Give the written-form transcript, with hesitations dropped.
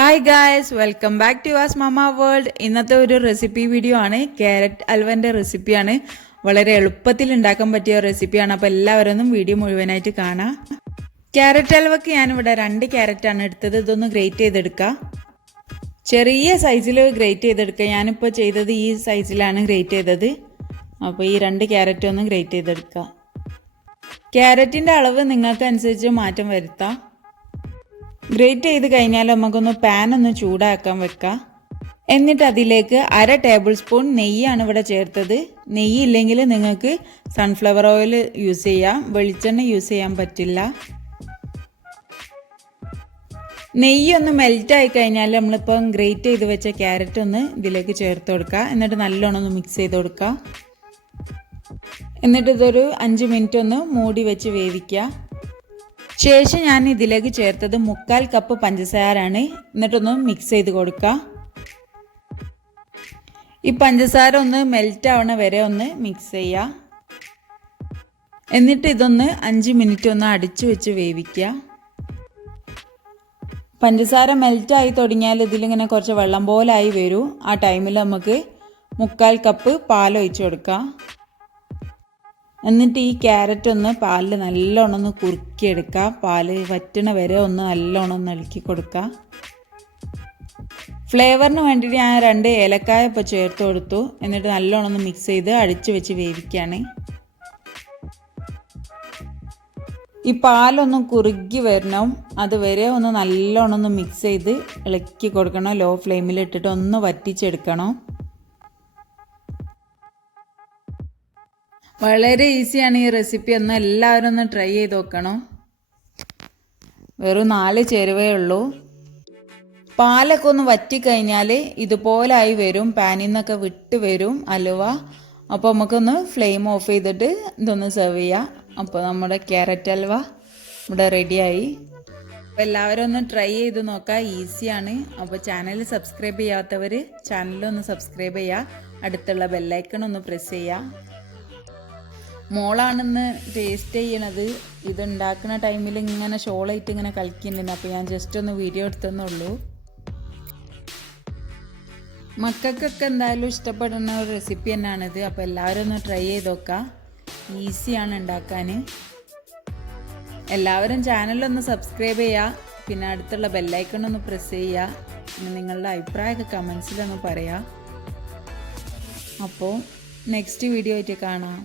Hi guys, welcome back to Evas Mama World. ഇന്നത്തെ ഒരു recipe video ആണ്. Carrot ഹൽവന്റെ റെസിപ്പിയാണ്. വളരെ എളുപ്പത്തിൽ ഉണ്ടാക്കാൻ പറ്റിയ റെസിപ്പിയാണ്. അപ്പോൾ എല്ലാവരും വീഡിയോ മുഴുവനായിട്ട് കാണാം. ക്യാരറ്റ് ഹൽവക്ക് ഞാൻ ഇവിടെ 2 ക്യാരറ്റ് ആണ് എടുത്തത്. ഇതൊന്ന് ഗ്രേറ്റ് ചെയ്തെടുക്കാം. ചെറിയ സൈസിൽ ഗ്രേറ്റ് ചെയ്തെടുക്കുക. ഞാനിപ്പോൾ ചെയ്തത് ഈ സൈസിലാണ് ഗ്രേറ്റ് ചെയ്തത്. അപ്പോൾ ഈ 2 ക്യാരറ്റ് ഒന്ന് ഗ്രേറ്റ് ചെയ്തെടുക്കുക. ക്യാരറ്റിൻ്റെ അളവ് നിങ്ങൾക്ക് അനുസരിച്ച് മാറ്റം വരുത്താം. ഗ്രേറ്റ് ചെയ്ത് കഴിഞ്ഞാൽ നമുക്കൊന്ന് പാൻ ഒന്ന് ചൂടാക്കാൻ വെക്കാം. എന്നിട്ട് അതിലേക്ക് 1/2 ടേബിൾ സ്പൂൺ നെയ്യാണ് ഇവിടെ ചേർത്തത്. നെയ്യ് ഇല്ലെങ്കിൽ നിങ്ങൾക്ക് സൺഫ്ലവർ ഓയിൽ യൂസ് ചെയ്യാം, വെളിച്ചെണ്ണ യൂസ് ചെയ്യാൻ പറ്റില്ല. നെയ്യ് ഒന്ന് മെൽറ്റ് ആയി കഴിഞ്ഞാൽ നമ്മളിപ്പം ഗ്രേറ്റ് ചെയ്ത് വെച്ച ക്യാരറ്റ് ഒന്ന് ഇതിലേക്ക് ചേർത്ത് കൊടുക്കുക. എന്നിട്ട് നല്ലോണം ഒന്ന് മിക്സ് ചെയ്ത് കൊടുക്കുക. എന്നിട്ട് ഇതൊരു 5 മിനിറ്റ് ഒന്ന് മൂടി വെച്ച് വേവിക്കുക. ശേഷം ഞാൻ ഇതിലേക്ക് ചേർത്തത് 1/4 കപ്പ് പഞ്ചസാരയാണ്. എന്നിട്ടൊന്ന് മിക്സ് ചെയ്ത് കൊടുക്കുക. ഈ പഞ്ചസാര ഒന്ന് മെൽറ്റ് ആവണ വരെ ഒന്ന് മിക്സ് ചെയ്യുക. എന്നിട്ട് ഇതൊന്ന് 5 മിനിറ്റ് ഒന്ന് അടിച്ചു വെച്ച് വേവിക്കുക. പഞ്ചസാര മെൽറ്റായി തുടങ്ങിയാൽ ഇതിലിങ്ങനെ കുറച്ച് വെള്ളം പോലായി വരും. ആ ടൈമിൽ നമുക്ക് 1/4 കപ്പ് പാൽ ഒഴിച്ച് കൊടുക്കാം. എന്നിട്ട് ഈ ക്യാരറ്റ് ഒന്ന് പാലിൽ നല്ലോണം ഒന്ന് കുറുക്കിയെടുക്കുക. പാല് വറ്റണ വരെ ഒന്ന് നല്ലോണം ഒന്ന് ഇളക്കി കൊടുക്കുക. ഫ്ലേവറിന് വേണ്ടിയിട്ട് ഞാൻ 2 ഏലക്കായ ഇപ്പോൾ ചേർത്ത് കൊടുത്തു. എന്നിട്ട് നല്ലോണം ഒന്ന് മിക്സ് ചെയ്ത് അടിച്ചു വെച്ച് വേവിക്കുകയാണ്. ഈ പാലൊന്ന് കുറുകി വരണം, അതുവരെ ഒന്ന് നല്ലോണം ഒന്ന് മിക്സ് ചെയ്ത് ഇളക്കി കൊടുക്കണം. ലോ ഫ്ലെയിമിൽ ഇട്ടിട്ട് ഒന്ന് വറ്റിച്ചെടുക്കണം. വളരെ ഈസിയാണ് ഈ റെസിപ്പി. ഒന്ന് എല്ലാവരും ഒന്ന് ട്രൈ ചെയ്ത് നോക്കണം. വെറും 4 ചേരുവേ ഉള്ളൂ. പാലൊക്കെ ഒന്ന് വറ്റിക്കഴിഞ്ഞാൽ ഇതുപോലായി വരും, പാനിൽ നിന്നൊക്കെ വിട്ട് വരും ഹലുവ. അപ്പോൾ നമുക്കൊന്ന് ഫ്ലെയിം ഓഫ് ചെയ്തിട്ട് ഇതൊന്ന് സെർവ് ചെയ്യാം. അപ്പോൾ നമ്മുടെ ക്യാരറ്റ് ഹൽവ ഇവിടെ റെഡിയായി. അപ്പോൾ എല്ലാവരും ഒന്ന് ട്രൈ ചെയ്ത് നോക്കാം, ഈസിയാണ്. അപ്പോൾ ചാനൽ സബ്സ്ക്രൈബ് ചെയ്യാത്തവർ ചാനലൊന്ന് സബ്സ്ക്രൈബ് ചെയ്യുക. അടുത്തുള്ള ബെല്ലൈക്കൺ ഒന്ന് പ്രസ് ചെയ്യുക. മോളാണെന്ന് ടേസ്റ്റ് ചെയ്യണത്. ഇതുണ്ടാക്കുന്ന ടൈമിൽ ഇങ്ങനെ ഷോളായിട്ട് ഇങ്ങനെ കളിക്കുന്നുണ്ട്. അപ്പോൾ ഞാൻ ജസ്റ്റ് ഒന്ന് വീഡിയോ എടുത്തെന്നുള്ളൂ. മക്കൾക്കൊക്കെ എന്തായാലും ഇഷ്ടപ്പെടുന്ന ഒരു റെസിപ്പി തന്നെയാണിത്. അപ്പോൾ എല്ലാവരും ഒന്ന് ട്രൈ ചെയ്ത് നോക്കാം, ഈസിയാണ് ഉണ്ടാക്കാൻ. എല്ലാവരും ചാനലൊന്ന് സബ്സ്ക്രൈബ് ചെയ്യുക. പിന്നെ അടുത്തുള്ള ബെല്ലൈക്കൺ ഒന്ന് പ്രസ് ചെയ്യുക. പിന്നെ നിങ്ങളുടെ അഭിപ്രായമൊക്കെ കമൻസിലൊന്ന് പറയാം. അപ്പോൾ നെക്സ്റ്റ് വീഡിയോ ആയിട്ട് കാണാം.